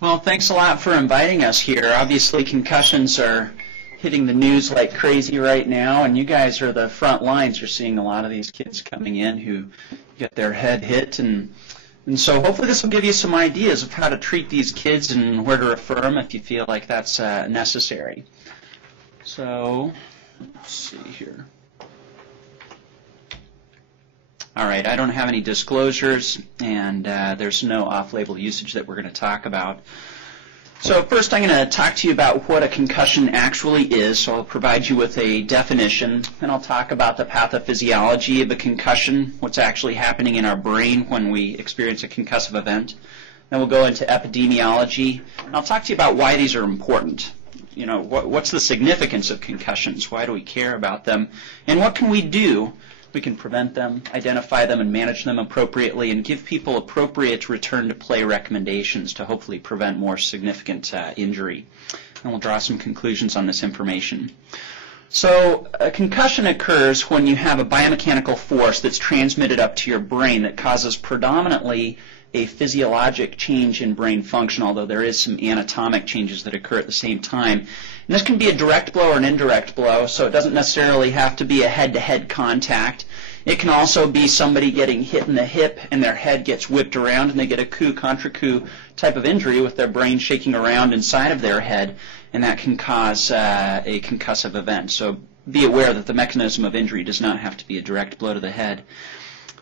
Well, thanks a lot for inviting us here. Obviously, concussions are hitting the news like crazy right now, and you guys are the front lines. You're seeing a lot of these kids coming in who get their head hit, and so hopefully this will give you some ideas of how to treat these kids and where to refer them if you feel like that's necessary. So, let's see here. All right, I don't have any disclosures, and there's no off-label usage that we're going to talk about. So first I'm going to talk to you about what a concussion actually is. So I'll provide you with a definition, and I'll talk about the pathophysiology of a concussion, what's actually happening in our brain when we experience a concussive event. Then we'll go into epidemiology, and I'll talk to you about why these are important. You know, what's the significance of concussions? Why do we care about them? And what can we do? We can prevent them, identify them, and manage them appropriately, and give people appropriate return-to-play recommendations to hopefully prevent more significant injury. And we'll draw some conclusions on this information. So a concussion occurs when you have a biomechanical force that's transmitted up to your brain that causes predominantly a physiologic change in brain function, although there is some anatomic changes that occur at the same time. And this can be a direct blow or an indirect blow, so it doesn't necessarily have to be a head-to-head contact. It can also be somebody getting hit in the hip and their head gets whipped around and they get a coup-contre-coup type of injury with their brain shaking around inside of their head, and that can cause a concussive event. So be aware that the mechanism of injury does not have to be a direct blow to the head.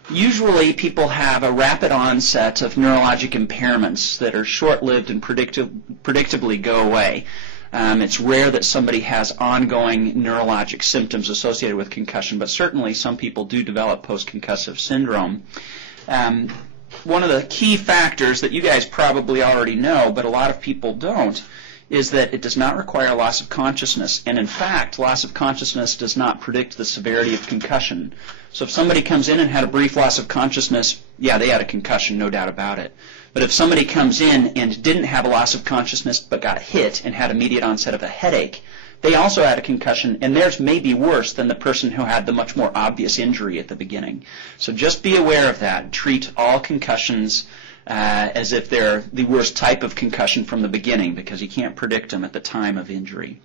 Usually people have a rapid onset of neurologic impairments that are short-lived and predictably go away. It's rare that somebody has ongoing neurologic symptoms associated with concussion, but certainly some people do develop post-concussive syndrome. One of the key factors that you guys probably already know, but a lot of people don't, is that it does not require loss of consciousness. And in fact, loss of consciousness does not predict the severity of concussion. So if somebody comes in and had a brief loss of consciousness, yeah, they had a concussion, no doubt about it. But if somebody comes in and didn't have a loss of consciousness but got hit and had immediate onset of a headache, they also had a concussion, and theirs may be worse than the person who had the much more obvious injury at the beginning. So just be aware of that. Treat all concussions as if they're the worst type of concussion from the beginning, because you can't predict them at the time of injury.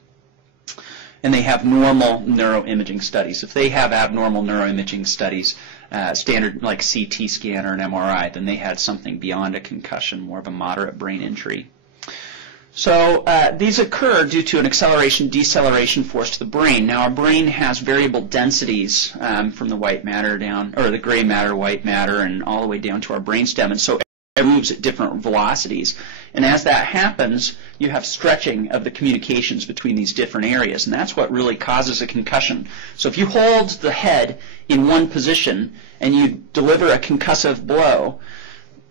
And they have normal neuroimaging studies. If they have abnormal neuroimaging studies, standard like CT scan or an MRI, then they had something beyond a concussion, more of a moderate brain injury. So these occur due to an acceleration-deceleration force to the brain. Now, our brain has variable densities from the white matter down, or the gray matter, white matter, and all the way down to our brainstem, and so it moves at different velocities. And as that happens, you have stretching of the communications between these different areas, and that's what really causes a concussion. So if you hold the head in one position and you deliver a concussive blow,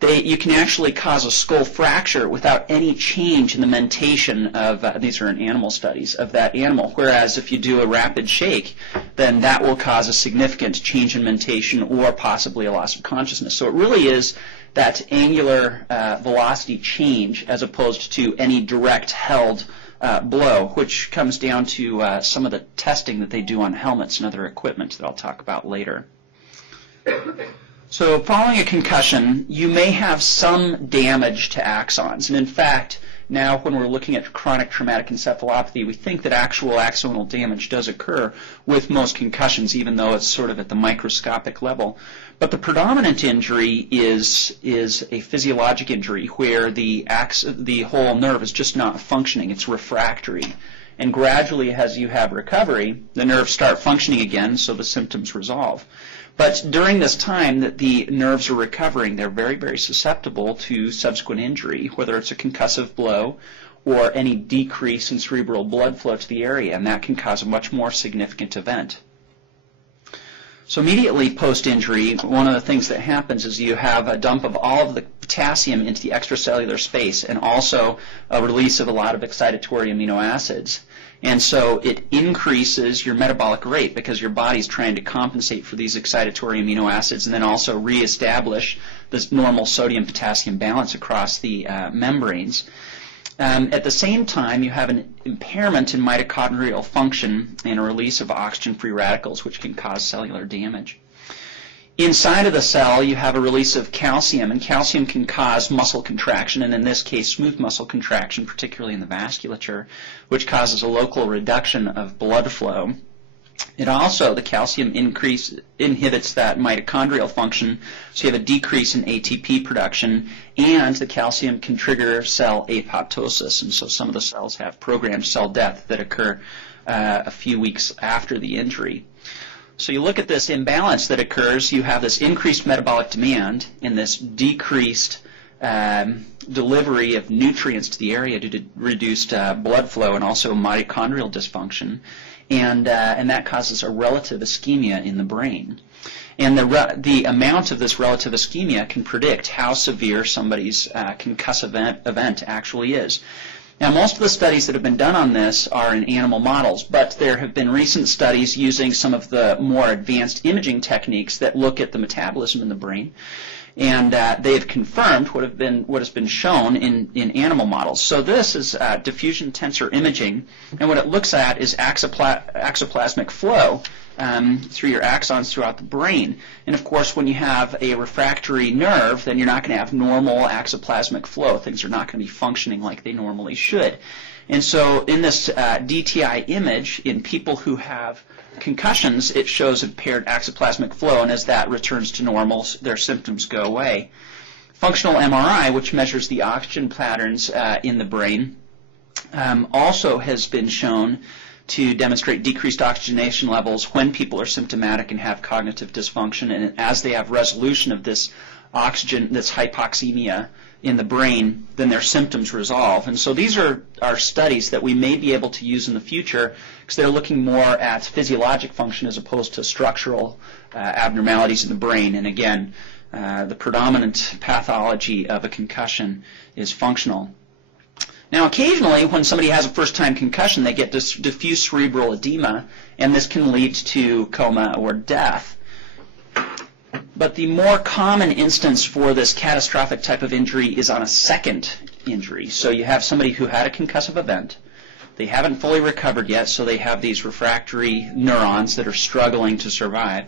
you can actually cause a skull fracture without any change in the mentation of, these are in animal studies, of that animal. Whereas if you do a rapid shake, then that will cause a significant change in mentation or possibly a loss of consciousness. So it really is that angular velocity change as opposed to any direct held blow, which comes down to some of the testing that they do on helmets and other equipment that I'll talk about later. So following a concussion, you may have some damage to axons. And in fact, now when we're looking at chronic traumatic encephalopathy, we think that actual axonal damage does occur with most concussions, even though it's sort of at the microscopic level. But the predominant injury is a physiologic injury where the whole nerve is just not functioning. It's refractory. And gradually, as you have recovery, the nerves start functioning again, so the symptoms resolve. But during this time that the nerves are recovering, they're very, very susceptible to subsequent injury, whether it's a concussive blow or any decrease in cerebral blood flow to the area, and that can cause a much more significant event. So immediately post-injury, one of the things that happens is you have a dump of all of the potassium into the extracellular space and also a release of a lot of excitatory amino acids. And so it increases your metabolic rate because your body's trying to compensate for these excitatory amino acids and then also reestablish this normal sodium-potassium balance across the membranes. At the same time, you have an impairment in mitochondrial function and a release of oxygen-free radicals, which can cause cellular damage. Inside of the cell, you have a release of calcium, and calcium can cause muscle contraction, and in this case, smooth muscle contraction, particularly in the vasculature, which causes a local reduction of blood flow. It also, the calcium increase inhibits that mitochondrial function, so you have a decrease in ATP production, and the calcium can trigger cell apoptosis, and so some of the cells have programmed cell death that occur a few weeks after the injury. So you look at this imbalance that occurs, you have this increased metabolic demand and this decreased delivery of nutrients to the area due to reduced blood flow and also mitochondrial dysfunction, and that causes a relative ischemia in the brain. And the amount of this relative ischemia can predict how severe somebody's concussive event actually is. Now, most of the studies that have been done on this are in animal models, but there have been recent studies using some of the more advanced imaging techniques that look at the metabolism in the brain, and they've confirmed what has been shown in animal models. So this is diffusion tensor imaging, and what it looks at is axoplasmic flow through your axons throughout the brain. And of course, when you have a refractory nerve, then you're not going to have normal axoplasmic flow. Things are not going to be functioning like they normally should. And so in this DTI image, in people who have concussions, it shows impaired axoplasmic flow, and as that returns to normal, their symptoms go away. Functional MRI, which measures the oxygen patterns in the brain, also has been shown to demonstrate decreased oxygenation levels when people are symptomatic and have cognitive dysfunction, and as they have resolution of this hypoxemia in the brain, then their symptoms resolve. And so these are studies that we may be able to use in the future because they're looking more at physiologic function as opposed to structural abnormalities in the brain. And again, the predominant pathology of a concussion is functional. Now, occasionally, when somebody has a first-time concussion, they get diffuse cerebral edema, and this can lead to coma or death. But the more common instance for this catastrophic type of injury is on a second injury. So you have somebody who had a concussive event. They haven't fully recovered yet, so they have these refractory neurons that are struggling to survive.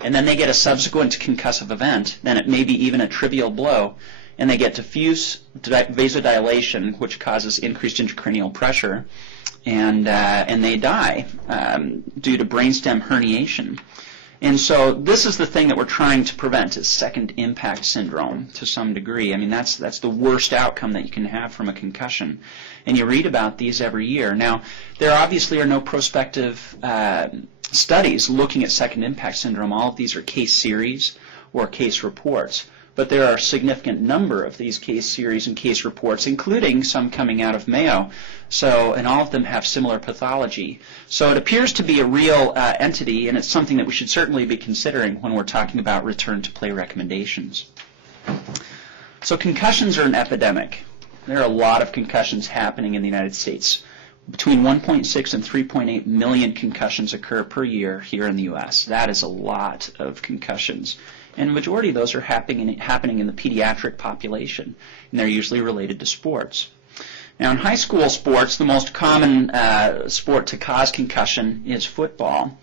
And then they get a subsequent concussive event, then it may be even a trivial blow, and they get diffuse vasodilation, which causes increased intracranial pressure, and they die due to brainstem herniation. And so this is the thing that we're trying to prevent, is second impact syndrome to some degree. I mean, that's the worst outcome that you can have from a concussion. And you read about these every year. Now, there obviously are no prospective studies looking at second impact syndrome. All of these are case series or case reports. But there are a significant number of these case series and case reports, including some coming out of Mayo. So, and all of them have similar pathology. So it appears to be a real entity, and it's something that we should certainly be considering when we're talking about return to play recommendations. So concussions are an epidemic. There are a lot of concussions happening in the United States. Between 1.6 and 3.8 million concussions occur per year here in the U.S. That is a lot of concussions. And the majority of those are happening in the pediatric population, and they're usually related to sports. Now, in high school sports, the most common sport to cause concussion is football.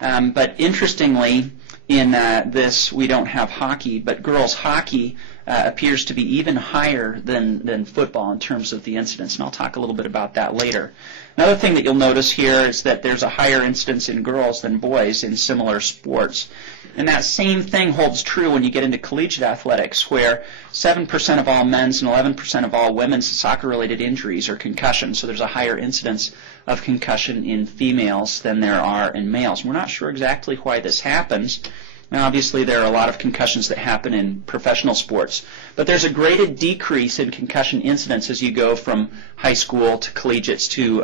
But interestingly, in this, we don't have hockey, but girls' hockey appears to be even higher than football in terms of the incidence, and I'll talk a little bit about that later. Another thing that you'll notice here is that there's a higher incidence in girls than boys in similar sports. And that same thing holds true when you get into collegiate athletics, where 7% of all men's and 11% of all women's soccer-related injuries are concussions. So there's a higher incidence of concussion in females than there are in males. We're not sure exactly why this happens. Now, obviously, there are a lot of concussions that happen in professional sports, but there's a graded decrease in concussion incidence as you go from high school to collegiates to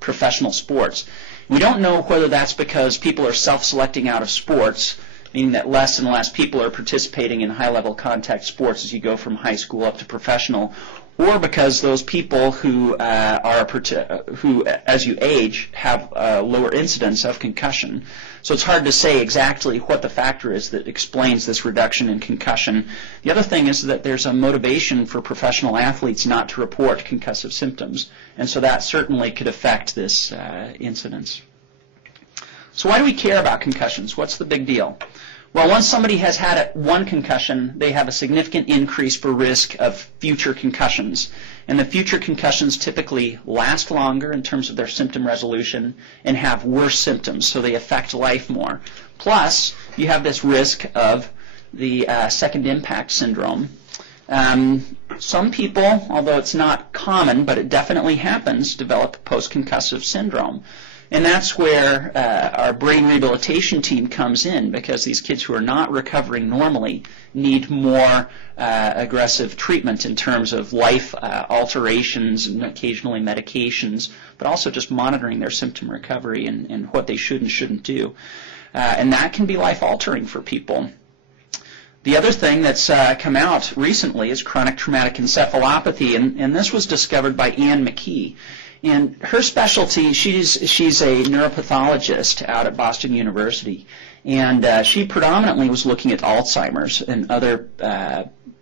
professional sports. We don't know whether that's because people are self-selecting out of sports, meaning that less and less people are participating in high-level contact sports as you go from high school up to professional, or because those people who as you age, have a lower incidence of concussion. So it's hard to say exactly what the factor is that explains this reduction in concussion. The other thing is that there's a motivation for professional athletes not to report concussive symptoms, and so that certainly could affect this incidence. So why do we care about concussions? What's the big deal? Well, once somebody has had one concussion, they have a significant increase for risk of future concussions. And the future concussions typically last longer in terms of their symptom resolution and have worse symptoms, so they affect life more. Plus, you have this risk of the second impact syndrome. Some people, although it's not common, but it definitely happens, develop post-concussive syndrome. And that's where our brain rehabilitation team comes in, because these kids who are not recovering normally need more aggressive treatment in terms of life alterations and occasionally medications, but also just monitoring their symptom recovery and what they should and shouldn't do. And that can be life-altering for people. The other thing that's come out recently is chronic traumatic encephalopathy, and this was discovered by Anne McKee. And her specialty, she's a neuropathologist out at Boston University, and she predominantly was looking at Alzheimer's and other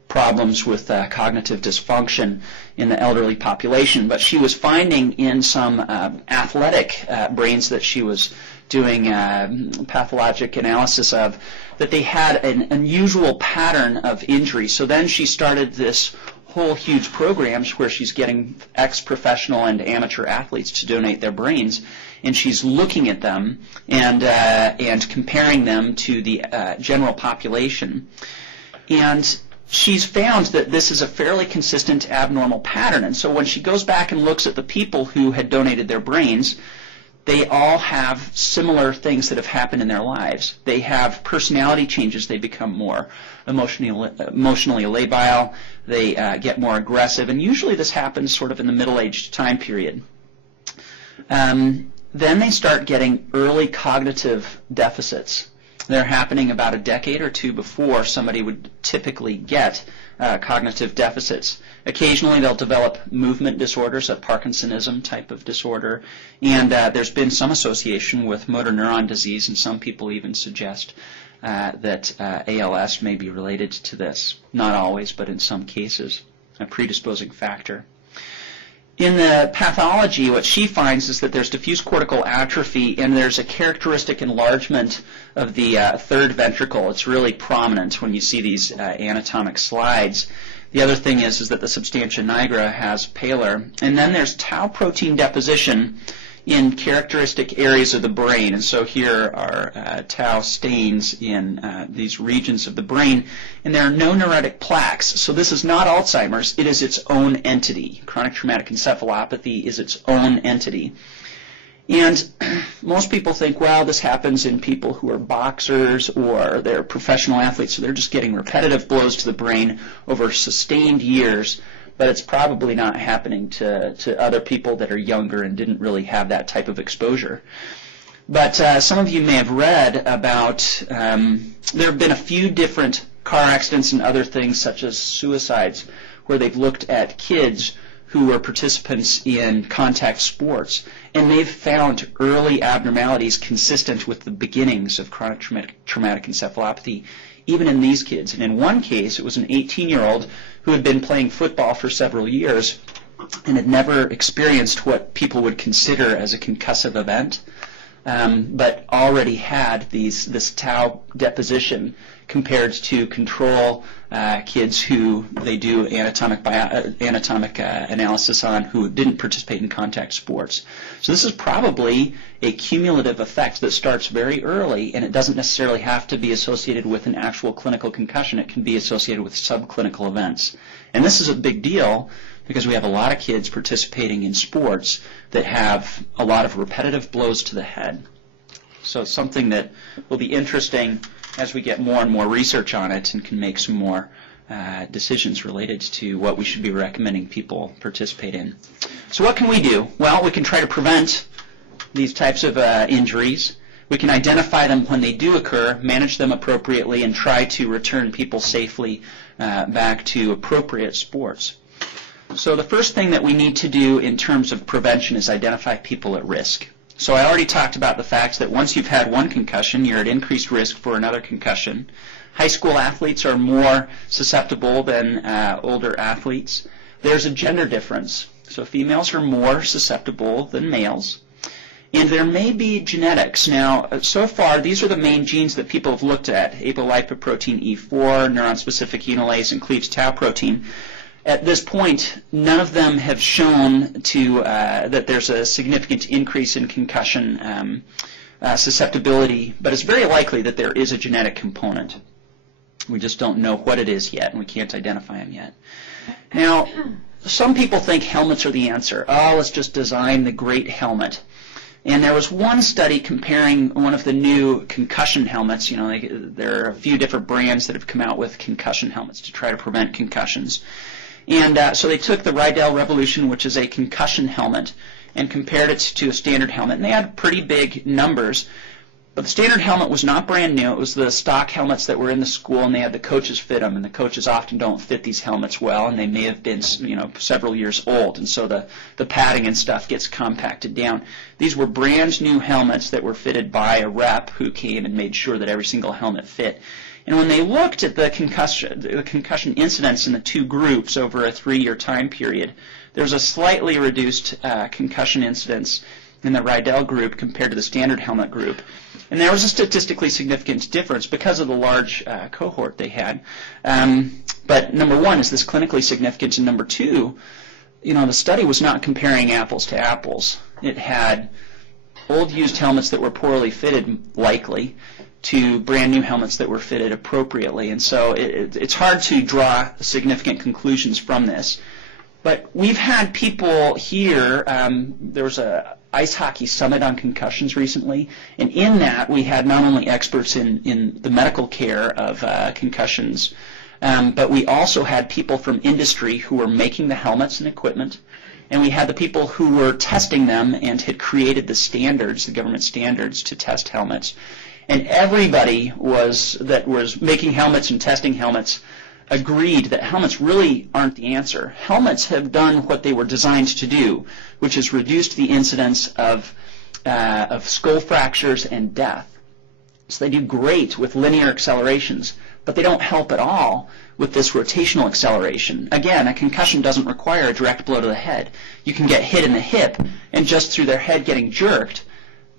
problems with cognitive dysfunction in the elderly population. But she was finding in some athletic brains that she was doing pathologic analysis of, that they had an unusual pattern of injury. So then she started this whole huge programs where she's getting ex-professional and amateur athletes to donate their brains, and she's looking at them and comparing them to the general population. And she's found that this is a fairly consistent abnormal pattern. And so when she goes back and looks at the people who had donated their brains, they all have similar things that have happened in their lives. They have personality changes. They become more emotionally labile. They get more aggressive. And usually this happens sort of in the middle-aged time period. Then they start getting early cognitive deficits. They're happening about a decade or two before somebody would typically get cognitive deficits. Occasionally they'll develop movement disorders, a Parkinsonism type of disorder, and there's been some association with motor neuron disease, and some people even suggest that ALS may be related to this. Not always, but in some cases, a predisposing factor. In the pathology, what she finds is that there's diffuse cortical atrophy, and there's a characteristic enlargement of the third ventricle. It's really prominent when you see these anatomic slides. The other thing is that the substantia nigra has pallor. And then there's tau protein deposition in characteristic areas of the brain. And so here are tau stains in these regions of the brain. And there are no neurotic plaques. So this is not Alzheimer's. It is its own entity. Chronic traumatic encephalopathy is its own entity. And most people think, well, this happens in people who are boxers or they're professional athletes, so they're just getting repetitive blows to the brain over sustained years, but it's probably not happening to other people that are younger and didn't really have that type of exposure. But some of you may have read about, there have been a few different car accidents and other things such as suicides where they've looked at kids who were participants in contact sports, and they've found early abnormalities consistent with the beginnings of chronic traumatic encephalopathy, even in these kids. And in one case, it was an 18-year-old who had been playing football for several years and had never experienced what people would consider as a concussive event, but already had this tau deposition compared to control kids who they do anatomic analysis on who didn't participate in contact sports. So this is probably a cumulative effect that starts very early, and it doesn't necessarily have to be associated with an actual clinical concussion. It can be associated with subclinical events. And this is a big deal because we have a lot of kids participating in sports that have a lot of repetitive blows to the head. So it's something that will be interesting as we get more and more research on it and can make some more decisions related to what we should be recommending people participate in. So what can we do? Well, we can try to prevent these types of injuries. We can identify them when they do occur, manage them appropriately, and try to return people safely back to appropriate sports. So the first thing that we need to do in terms of prevention is identify people at risk. So I already talked about the fact that once you've had one concussion, you're at increased risk for another concussion. High school athletes are more susceptible than older athletes. There's a gender difference. So females are more susceptible than males. And there may be genetics. Now, so far, these are the main genes that people have looked at: apolipoprotein E4, neuron-specific unolase, and cleaved tau protein. At this point, none of them have shown that there's a significant increase in concussion susceptibility, but it's very likely that there is a genetic component. We just don't know what it is yet, and we can't identify them yet. Now, some people think helmets are the answer. Oh, let's just design the great helmet. And there was one study comparing one of the new concussion helmets. You know, there are a few different brands that have come out with concussion helmets to try to prevent concussions. And so they took the Rydell Revolution, which is a concussion helmet, and compared it to a standard helmet. And they had pretty big numbers. But the standard helmet was not brand new. It was the stock helmets that were in the school, and they had the coaches fit them. And the coaches often don't fit these helmets well, and they may have been, several years old. And so the padding and stuff gets compacted down. These were brand new helmets that were fitted by a rep who came and made sure that every single helmet fit. And when they looked at the concussion incidence in the two groups over a 3-year time period, there was a slightly reduced concussion incidence in the Rydell group compared to the standard helmet group. And there was a statistically significant difference because of the large cohort they had. But number one, is this clinically significant? And number two, the study was not comparing apples to apples. It had old used helmets that were poorly fitted, likely, to brand new helmets that were fitted appropriately. And so it's hard to draw significant conclusions from this. But we've had people here, there was a ice hockey summit on concussions recently, and in that we had not only experts in the medical care of concussions, but we also had people from industry who were making the helmets and equipment, and we had the people who were testing them and had created the standards, the government standards, to test helmets. And everybody that was making helmets and testing helmets agreed that helmets really aren't the answer. Helmets have done what they were designed to do, which is reduced the incidence of skull fractures and death. So they do great with linear accelerations, but they don't help at all with this rotational acceleration. Again, a concussion doesn't require a direct blow to the head. You can get hit in the hip, and just through their head getting jerked,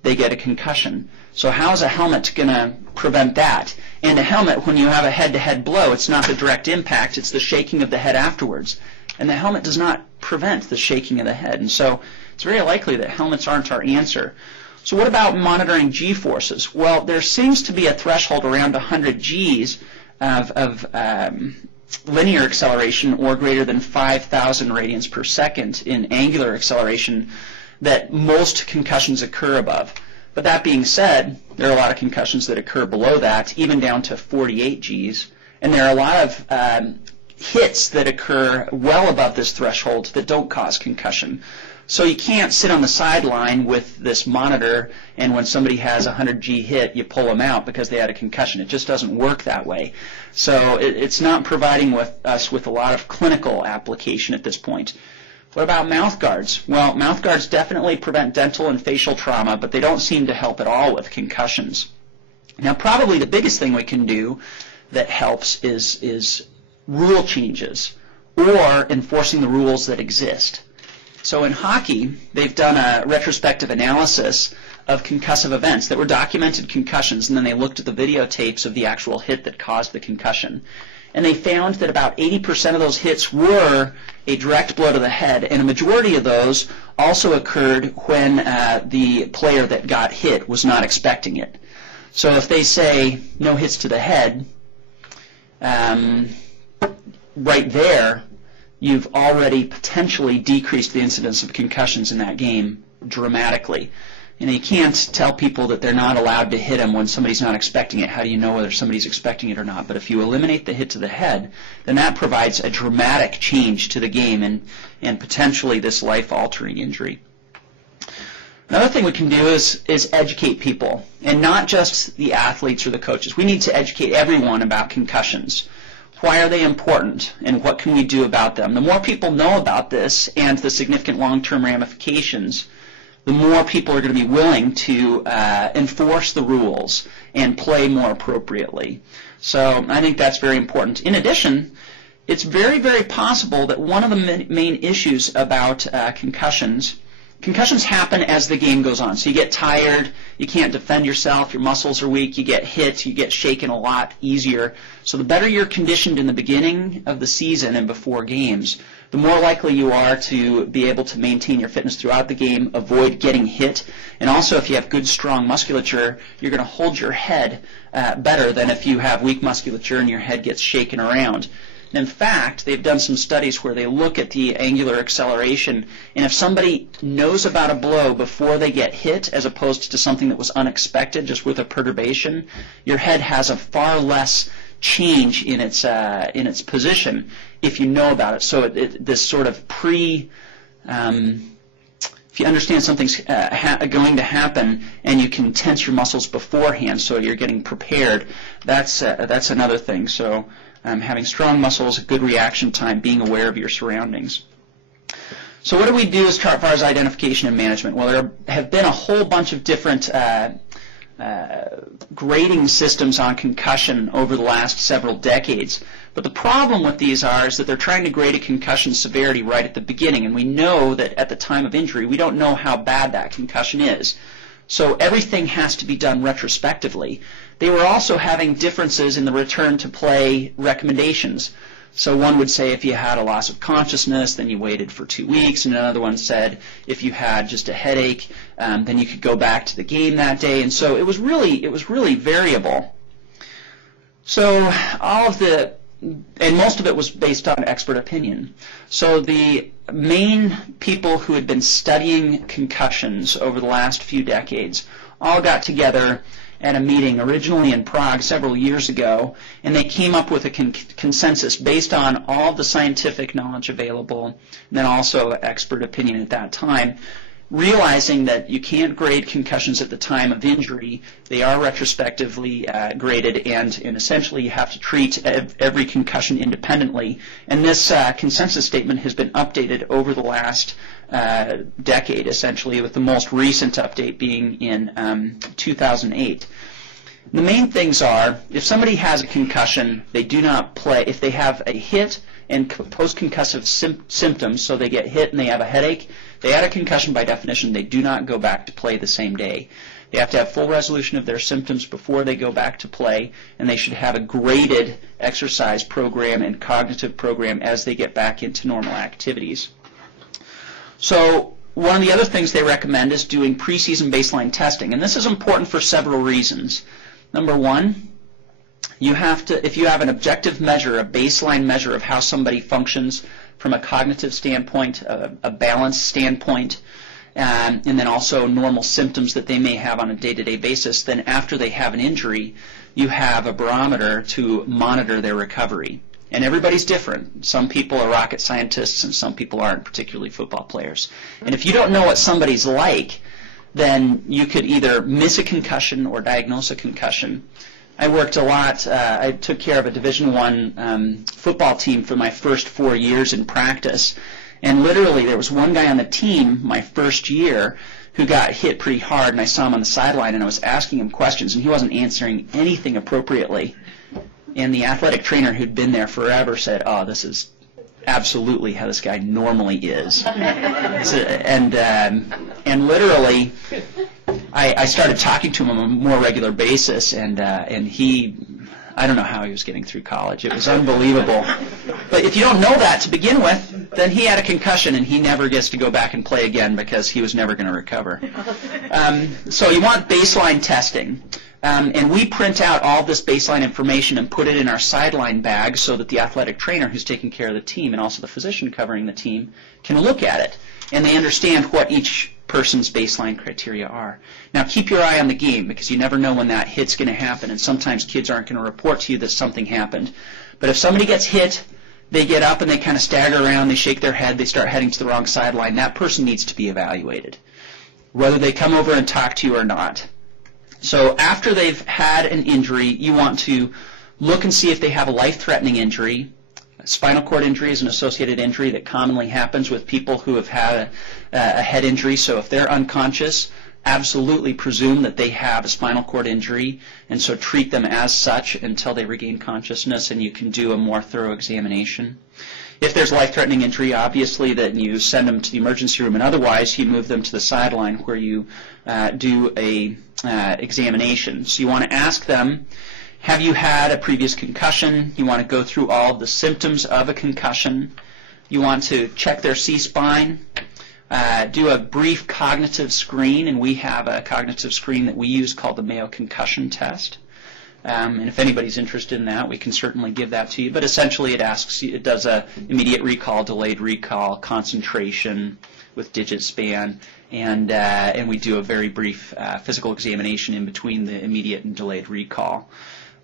they get a concussion. So how is a helmet going to prevent that? And a helmet, when you have a head-to-head blow, it's not the direct impact, it's the shaking of the head afterwards. And the helmet does not prevent the shaking of the head. And so it's very likely that helmets aren't our answer. So what about monitoring G-forces? Well, there seems to be a threshold around 100 Gs of linear acceleration or greater than 5,000 radians per second in angular acceleration that most concussions occur above. But that being said, there are a lot of concussions that occur below that, even down to 48 Gs. And there are a lot of hits that occur well above this threshold that don't cause concussion. So you can't sit on the sideline with this monitor, and when somebody has a 100 G hit, you pull them out because they had a concussion. It just doesn't work that way. So it's not providing us with a lot of clinical application at this point. What about mouth guards? Well, mouth guards definitely prevent dental and facial trauma, but they don't seem to help at all with concussions. Now, probably the biggest thing we can do that helps is rule changes or enforcing the rules that exist. So in hockey, they've done a retrospective analysis of concussive events that were documented concussions, and then they looked at the videotapes of the actual hit that caused the concussion. And they found that about 80% of those hits were a direct blow to the head, and a majority of those also occurred when the player that got hit was not expecting it. So if they say no hits to the head, right there, you've already potentially decreased the incidence of concussions in that game dramatically. And you can't tell people that they're not allowed to hit them when somebody's not expecting it. How do you know whether somebody's expecting it or not? But if you eliminate the hit to the head, then that provides a dramatic change to the game and potentially this life-altering injury. Another thing we can do is educate people, and not just the athletes or the coaches. We need to educate everyone about concussions. Why are they important, and what can we do about them? The more people know about this and the significant long-term ramifications, the more people are going to be willing to enforce the rules and play more appropriately. So I think that's very important. In addition, it's very, very possible that one of the main issues about concussions concussions happen as the game goes on. So you get tired, you can't defend yourself, your muscles are weak, you get hit, you get shaken a lot easier. So the better you're conditioned in the beginning of the season and before games, the more likely you are to be able to maintain your fitness throughout the game, avoid getting hit, and also if you have good, strong musculature, you're going to hold your head better than if you have weak musculature and your head gets shaken around. And in fact, they've done some studies where they look at the angular acceleration, and if somebody knows about a blow before they get hit as opposed to something that was unexpected, just with a perturbation, your head has a far less change in its position if you know about it. So this sort of if you understand something's going to happen and you can tense your muscles beforehand so you're getting prepared, that's another thing. So having strong muscles, good reaction time, being aware of your surroundings. So what do we do as far as identification and management? Well, there have been a whole bunch of different grading systems on concussion over the last several decades. But the problem with these is that they're trying to grade a concussion severity right at the beginning, and we know that at the time of injury, we don't know how bad that concussion is. So everything has to be done retrospectively. They were also having differences in the return to play recommendations. So one would say if you had a loss of consciousness, then you waited for 2 weeks, and another one said if you had just a headache, then you could go back to the game that day. And so it was really variable. So most of it was based on expert opinion. So the main people who had been studying concussions over the last few decades all got together at a meeting originally in Prague several years ago, and they came up with a consensus based on all the scientific knowledge available, and then also expert opinion at that time, realizing that you can't grade concussions at the time of injury. They are retrospectively graded, and essentially you have to treat every concussion independently. And this consensus statement has been updated over the last decade, essentially, with the most recent update being in 2008. The main things are, if somebody has a concussion, they do not play. If they have a hit and post-concussive symptoms, so they get hit and they have a headache, they had a concussion by definition, they do not go back to play the same day. They have to have full resolution of their symptoms before they go back to play, and they should have a graded exercise program and cognitive program as they get back into normal activities. So one of the other things they recommend is doing preseason baseline testing, and this is important for several reasons. Number one, if you have an objective measure, a baseline measure of how somebody functions from a cognitive standpoint, a balance standpoint, and then also normal symptoms that they may have on a day-to-day basis, then after they have an injury, you have a barometer to monitor their recovery. And everybody's different. Some people are rocket scientists and some people aren't, particularly football players. And if you don't know what somebody's like, then you could either miss a concussion or diagnose a concussion. I worked a lot. I took care of a Division I football team for my first 4 years in practice. And literally there was one guy on the team my first year who got hit pretty hard, and I saw him on the sideline, and I was asking him questions, and he wasn't answering anything appropriately. And the athletic trainer who'd been there forever said, "Oh, this is absolutely how this guy normally is." And literally, I started talking to him on a more regular basis, and he, I don't know how he was getting through college. It was unbelievable. But if you don't know that to begin with, then he had a concussion, and he never gets to go back and play again because he was never going to recover. So you want baseline testing. And we print out all this baseline information and put it in our Sideline bag so that the athletic trainer who's taking care of the team and also the physician covering the team can look at it, and they understand what each person's baseline criteria are. Now keep your eye on the game, because you never know when that hit's going to happen, and sometimes kids aren't going to report to you that something happened. But if somebody gets hit, they get up and they kind of stagger around, they shake their head, they start heading to the wrong sideline, that person needs to be evaluated, whether they come over and talk to you or not. So after they've had an injury, you want to look and see if they have a life-threatening injury. Spinal cord injury is an associated injury that commonly happens with people who have had a head injury. So if they're unconscious, absolutely presume that they have a spinal cord injury, and so treat them as such until they regain consciousness, and you can do a more thorough examination. If there's life-threatening injury, obviously, then you send them to the emergency room, and otherwise you move them to the sideline where you do a examination. So you want to ask them, have you had a previous concussion? You want to go through all of the symptoms of a concussion. You want to check their C-spine, do a brief cognitive screen, and we have a cognitive screen that we use called the Mayo Concussion Test. And if anybody's interested in that, we can certainly give that to you. But essentially it does a immediate recall, delayed recall, concentration with digit span, and we do a very brief physical examination in between the immediate and delayed recall.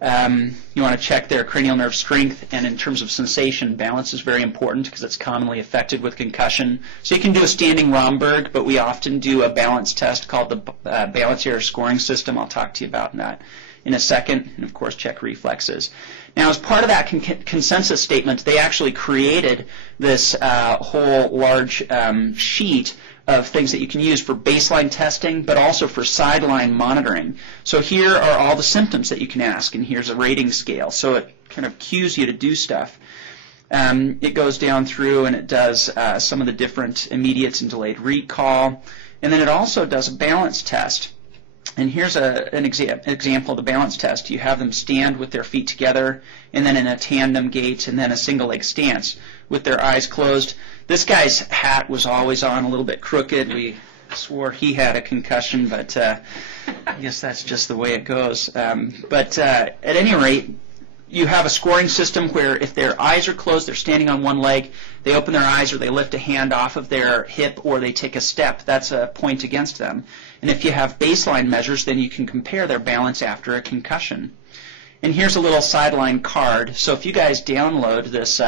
You want to check their cranial nerve strength, and in terms of sensation, balance is very important because it's commonly affected with concussion. So you can do a standing Romberg, but we often do a balance test called the balance error scoring system. I'll talk to you about that in a second, and of course check reflexes. Now, as part of that consensus statement, they actually created this whole large sheet of things that you can use for baseline testing, but also for sideline monitoring. So here are all the symptoms that you can ask, and here's a rating scale. So it kind of cues you to do stuff. It goes down through and it does some of the different immediates and delayed recall, and then it also does a balance test. And here's an example of the balance test. You have them stand with their feet together, and then in a tandem gait, and then a single leg stance with their eyes closed. This guy's hat was always on a little bit crooked. We swore he had a concussion, but I guess that's just the way it goes. But at any rate, you have a scoring system where if their eyes are closed, they're standing on one leg, they open their eyes or they lift a hand off of their hip or they take a step, that's a point against them. And if you have baseline measures, then you can compare their balance after a concussion. And here's a little sideline card. So if you guys download this,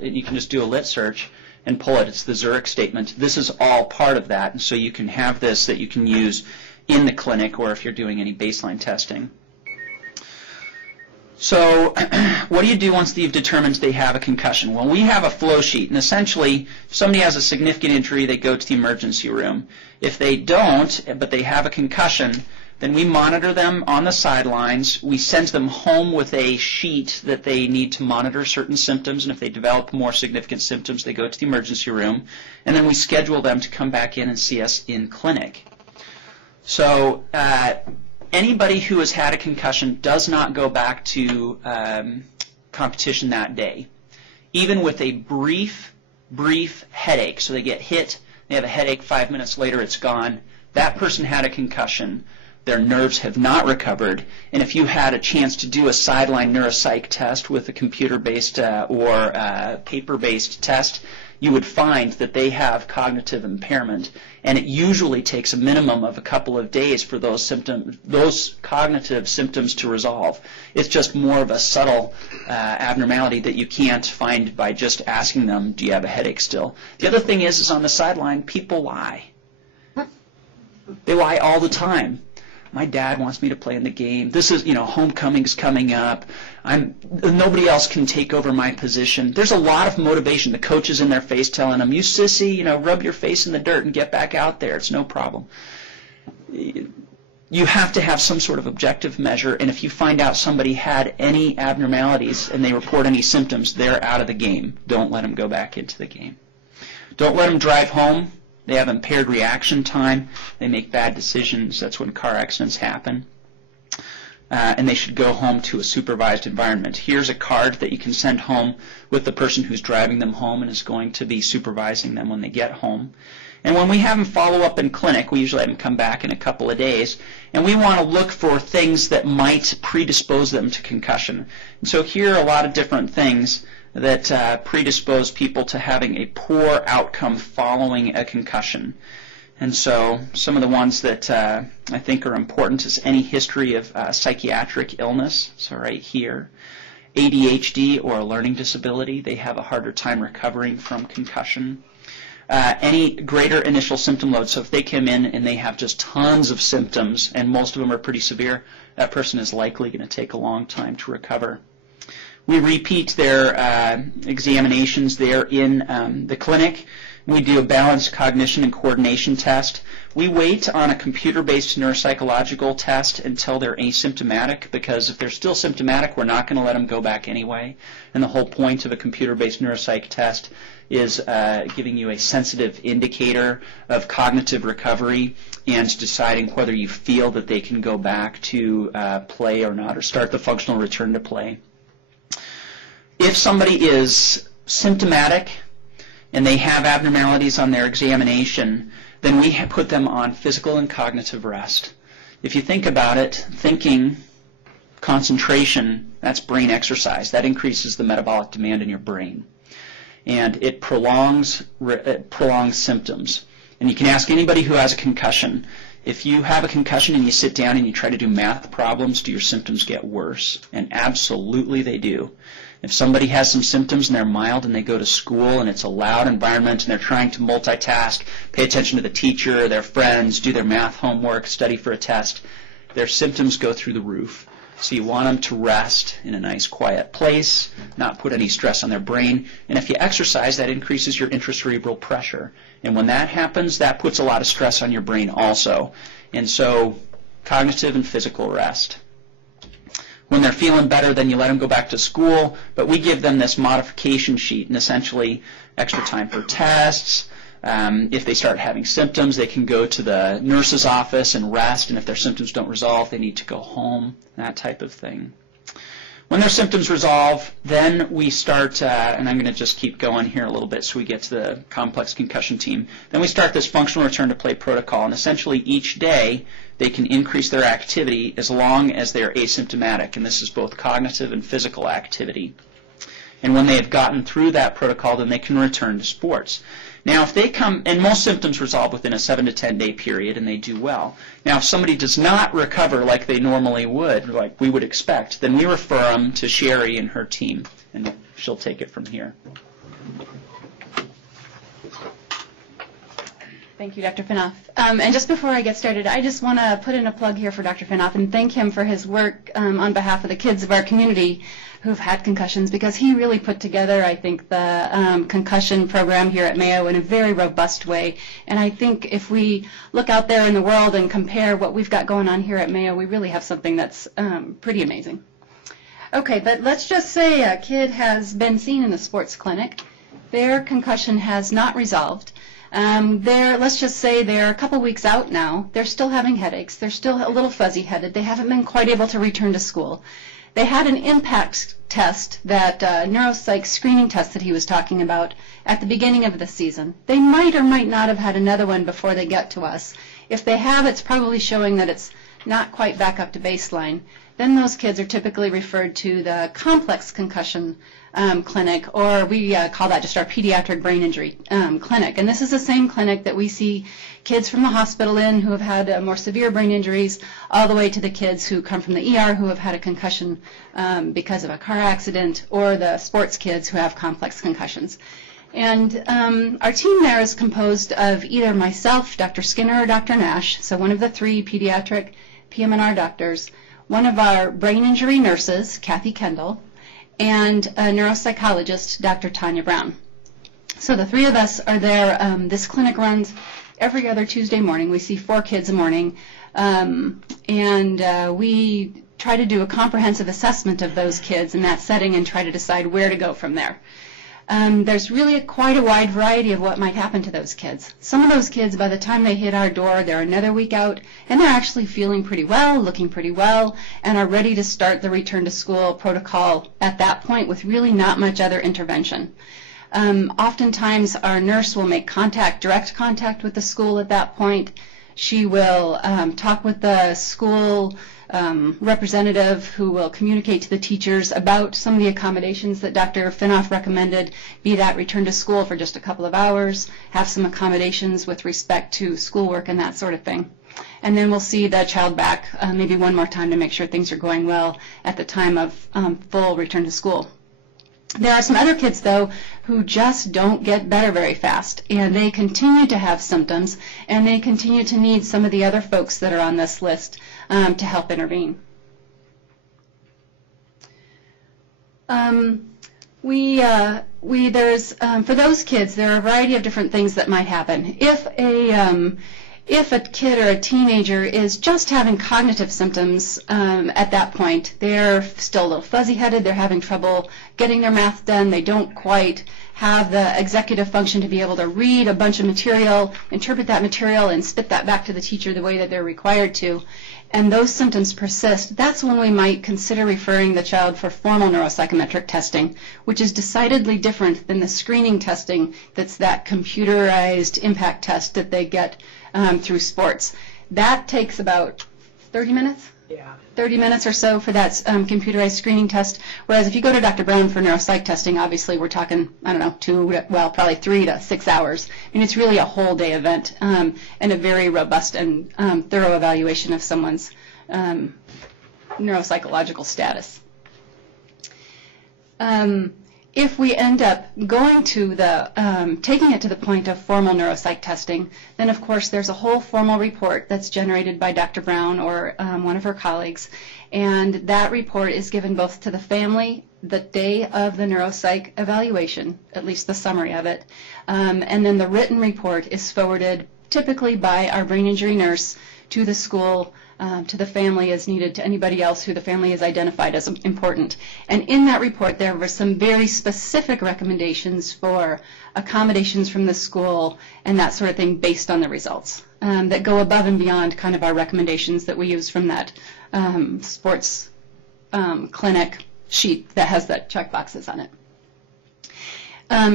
you can just do a lit search and pull it. It's the Zurich statement. This is all part of that, and so you can have this that you can use in the clinic or if you're doing any baseline testing. So what do you do once you've determined they have a concussion? Well, we have a flow sheet, and essentially if somebody has a significant injury, they go to the emergency room. If they don't, but they have a concussion, then we monitor them on the sidelines. We send them home with a sheet that they need to monitor certain symptoms, and if they develop more significant symptoms, they go to the emergency room, and then we schedule them to come back in and see us in clinic. So anybody who has had a concussion does not go back to competition that day, even with a brief headache. So they get hit, they have a headache, 5 minutes later it's gone. That person had a concussion. Their nerves have not recovered, and if you had a chance to do a sideline neuropsych test with a computer-based or paper-based test, you would find that they have cognitive impairment, and it usually takes a minimum of a couple of days for those cognitive symptoms to resolve. It's just more of a subtle abnormality that you can't find by just asking them, do you have a headache still? The other thing is on the sideline, people lie. They lie all the time. My dad wants me to play in the game. This is, homecoming's coming up. Nobody else can take over my position. There's a lot of motivation. The coach is in their face telling them, you sissy, rub your face in the dirt and get back out there. It's no problem. You have to have some sort of objective measure, and if you find out somebody had any abnormalities and they report any symptoms, they're out of the game. Don't let them go back into the game. Don't let them drive home. They have impaired reaction time. They make bad decisions. That's when car accidents happen. And they should go home to a supervised environment. Here's a card that you can send home with the person who's driving them home and is going to be supervising them when they get home. And when we have them follow up in clinic, we usually have them come back in a couple of days, and we want to look for things that might predispose them to concussion. And so here are a lot of different things that predispose people to having a poor outcome following a concussion. And so some of the ones that I think are important is any history of psychiatric illness, so right here. ADHD or a learning disability, they have a harder time recovering from concussion. Any greater initial symptom load, so if they come in and they have just tons of symptoms and most of them are pretty severe, that person is likely going to take a long time to recover. We repeat their examinations there in the clinic. We do a balanced cognition and coordination test. We wait on a computer-based neuropsychological test until they're asymptomatic, because if they're still symptomatic, we're not going to let them go back anyway. And the whole point of a computer-based neuropsych test is giving you a sensitive indicator of cognitive recovery and deciding whether you feel that they can go back to play or not, or start the functional return to play. If somebody is symptomatic and they have abnormalities on their examination, then we put them on physical and cognitive rest. If you think about it, thinking, concentration, that's brain exercise. That increases the metabolic demand in your brain. And it prolongs symptoms. And you can ask anybody who has a concussion, if you have a concussion and you sit down and you try to do math problems, do your symptoms get worse? And absolutely they do. If somebody has some symptoms and they're mild and they go to school and it's a loud environment and they're trying to multitask, pay attention to the teacher, their friends, do their math homework, study for a test, their symptoms go through the roof. So you want them to rest in a nice quiet place, not put any stress on their brain. And if you exercise, that increases your intracerebral pressure. And when that happens, that puts a lot of stress on your brain also. And so cognitive and physical rest. When they're feeling better, then you let them go back to school, but we give them this modification sheet and essentially extra time for tests. If they start having symptoms, they can go to the nurse's office and rest, and if their symptoms don't resolve, they need to go home, that type of thing. When their symptoms resolve, then we start, and I'm going to just keep going here a little bit so we get to the complex concussion team. Then we start this functional return to play protocol, and essentially each day they can increase their activity as long as they're asymptomatic, and this is both cognitive and physical activity. And when they have gotten through that protocol, then they can return to sports. Now, if they come, and most symptoms resolve within a 7 to 10 day period, and they do well. Now, if somebody does not recover like they normally would, like we would expect, then we refer them to Sherry and her team, and she'll take it from here. Thank you, Dr. Finoff. And just before I get started, I just want to put in a plug here for Dr. Finoff and thank him for his work on behalf of the kids of our community who've had concussions, because he really put together, I think, the concussion program here at Mayo in a very robust way. And I think if we look out there in the world and compare what we've got going on here at Mayo, we really have something that's pretty amazing. Okay, but let's just say a kid has been seen in the sports clinic. Their concussion has not resolved. Let's just say they're a couple weeks out now. They're still having headaches. They're still a little fuzzy-headed. They haven't been quite able to return to school. They had an impact test, that neuropsych screening test that he was talking about at the beginning of the season. They might or might not have had another one before they get to us. If they have, it's probably showing that it's not quite back up to baseline. Then those kids are typically referred to the complex concussion clinic, or we call that just our pediatric brain injury clinic. And this is the same clinic that we see kids from the hospital in who have had more severe brain injuries, all the way to the kids who come from the ER who have had a concussion because of a car accident, or the sports kids who have complex concussions. And our team there is composed of either myself, Dr. Skinner, or Dr. Nash, so one of the 3 pediatric PM&R doctors, one of our brain injury nurses, Kathy Kendall, and a neuropsychologist, Dr. Tanya Brown. So the 3 of us are there. This clinic runs every other Tuesday morning. We see 4 kids a morning, and we try to do a comprehensive assessment of those kids in that setting and try to decide where to go from there. There's really quite a wide variety of what might happen to those kids. Some of those kids, by the time they hit our door, they're another week out, and they're actually feeling pretty well, looking pretty well, and are ready to start the return to school protocol at that point with really not much other intervention. Oftentimes our nurse will make direct contact with the school at that point. She will talk with the school representative, who will communicate to the teachers about some of the accommodations that Dr. Finoff recommended, be that return to school for just a couple of hours, have some accommodations with respect to schoolwork and that sort of thing. And then we'll see the child back maybe one more time to make sure things are going well at the time of full return to school. There are some other kids, though, who just don't get better very fast, and they continue to have symptoms, and they continue to need some of the other folks that are on this list to help intervene. There's for those kids, there are a variety of different things that might happen. If a kid or a teenager is just having cognitive symptoms at that point, they're still a little fuzzy-headed, they're having trouble getting their math done, they don't quite have the executive function to be able to read a bunch of material, interpret that material, and spit that back to the teacher the way that they're required to, and those symptoms persist, that's when we might consider referring the child for formal neuropsychometric testing, which is decidedly different than the screening testing that's that computerized impact test that they get through sports. That takes about 30 minutes? Yeah. 30 minutes or so for that computerized screening test, whereas if you go to Dr. Brown for neuropsych testing, obviously we're talking, I don't know, probably 3 to 6 hours. And it's really a whole day event and a very robust and thorough evaluation of someone's neuropsychological status. If we end up going to taking it to the point of formal neuropsych testing, then of course there's a whole formal report that's generated by Dr. Brown or one of her colleagues, and that report is given both to the family the day of the neuropsych evaluation, at least the summary of it, and then the written report is forwarded typically by our brain injury nurse to the school, to the family as needed, to anybody else who the family has identified as important. And in that report there were some very specific recommendations for accommodations from the school and that sort of thing based on the results that go above and beyond kind of our recommendations that we use from that sports clinic sheet that has the check boxes on it.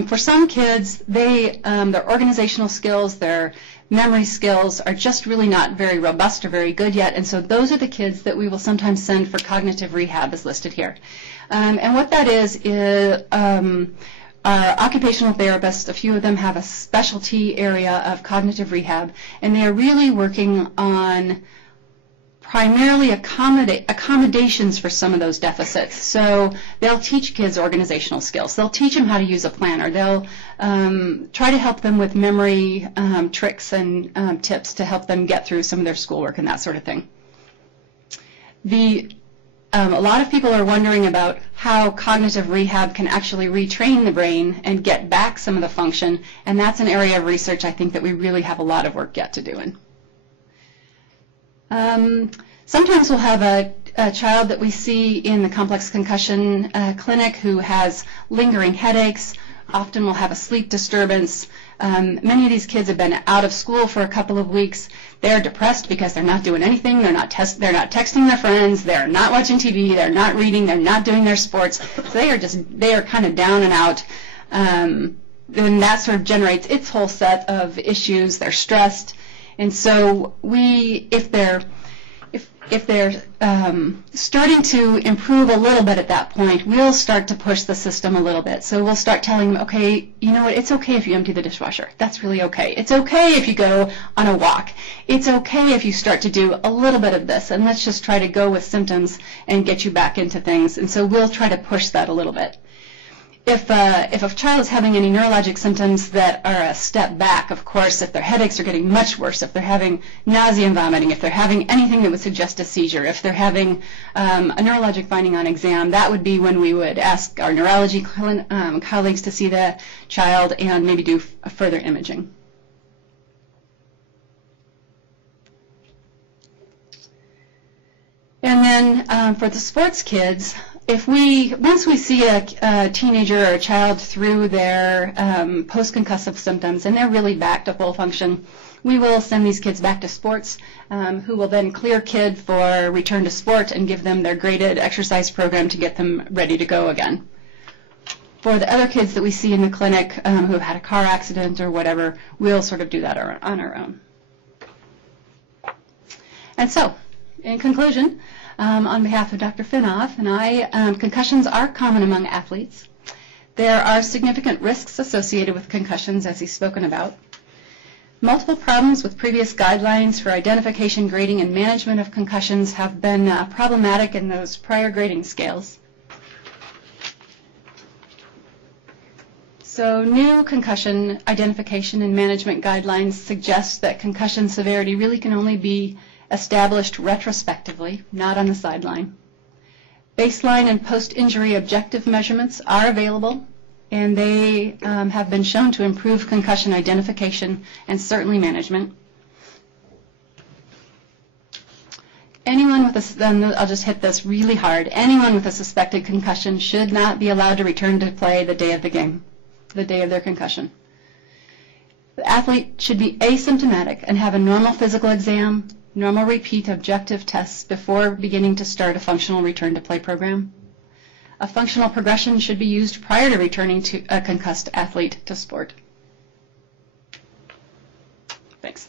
For some kids, their organizational skills, their memory skills are just really not very robust or very good yet, and so those are the kids that we will sometimes send for cognitive rehab as listed here. And what that is our occupational therapists, a few of them have a specialty area of cognitive rehab, and they are really working on primarily accommodations for some of those deficits. So they'll teach kids organizational skills. They'll teach them how to use a planner. They'll try to help them with memory tricks and tips to help them get through some of their schoolwork and that sort of thing. A lot of people are wondering about how cognitive rehab can actually retrain the brain and get back some of the function, and that's an area of research I think that we really have a lot of work yet to do in. Sometimes we'll have a child that we see in the complex concussion clinic who has lingering headaches. Often we'll have a sleep disturbance. Many of these kids have been out of school for a couple of weeks. They're depressed because they're not doing anything. They're not texting their friends. They're not watching TV. They're not reading. They're not doing their sports. So they are kind of down and out. Then that sort of generates its whole set of issues. They're stressed. And so if they're starting to improve a little bit at that point, we'll start to push the system a little bit. So we'll start telling them, okay, you know what, it's okay if you empty the dishwasher. That's really okay. It's okay if you go on a walk. It's okay if you start to do a little bit of this, and let's just try to go with symptoms and get you back into things. And so we'll try to push that a little bit. If a child is having any neurologic symptoms that are a step back, of course, if their headaches are getting much worse, if they're having nausea and vomiting, if they're having anything that would suggest a seizure, if they're having a neurologic finding on exam, that would be when we would ask our neurology colleagues to see the child and maybe do further imaging. And then for the sports kids, once we see a teenager or a child through their post-concussive symptoms and they're really back to full function, we will send these kids back to sports, who will then clear kid for return to sport and give them their graded exercise program to get them ready to go again. For the other kids that we see in the clinic who have had a car accident or whatever, we'll sort of do that on our own. And so, in conclusion, on behalf of Dr. Finoff and I, concussions are common among athletes. There are significant risks associated with concussions, as he's spoken about. Multiple problems with previous guidelines for identification, grading, and management of concussions have been problematic in those prior grading scales. So new concussion identification and management guidelines suggest that concussion severity really can only be established retrospectively, not on the sideline. Baseline and post-injury objective measurements are available, and they have been shown to improve concussion identification and certainly management. Anyone with a, then I'll just hit this really hard, anyone with a suspected concussion should not be allowed to return to play the day of the game, the day of their concussion. The athlete should be asymptomatic and have a normal physical exam, normal repeat objective tests before beginning to start a functional return to play program. A functional progression should be used prior to returning to a concussed athlete to sport. Thanks.